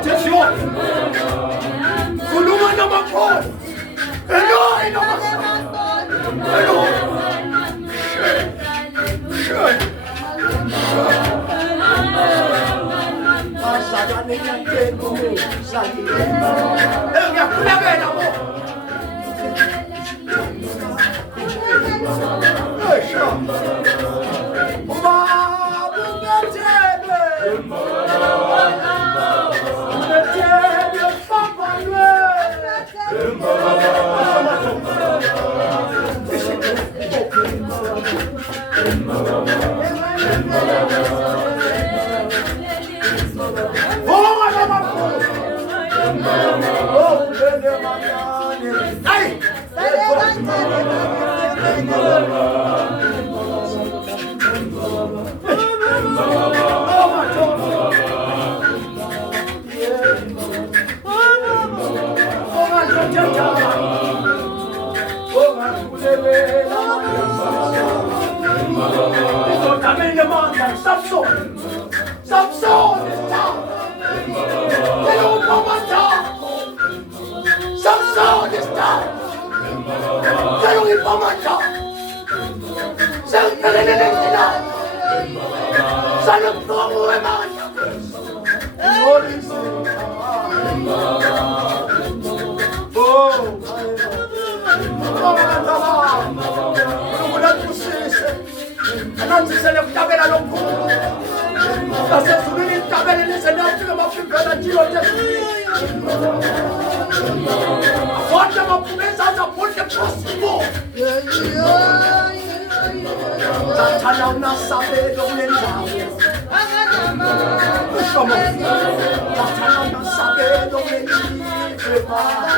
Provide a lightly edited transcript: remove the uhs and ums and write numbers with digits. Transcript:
attention. Kulungan naman ko. Hello, naman. Hello. Masalanin ang tempo mo sa hiling mo. Nga, kulagay na mo. Ay, siya. Umabog na tebe. Na tebe, papanwe. Samson is down. Hello, Mama down. Samson is down. Hello, Mama down. Samson is down. Sana po mo ay mga Nanti saya tabela longko. Sasa sununi tabela ni sana kama mafika na jiro jesu. Wata mapumeza za pote possible. Tata na sabe dolenza. Como? Tata na sabe dolenza. Prepara.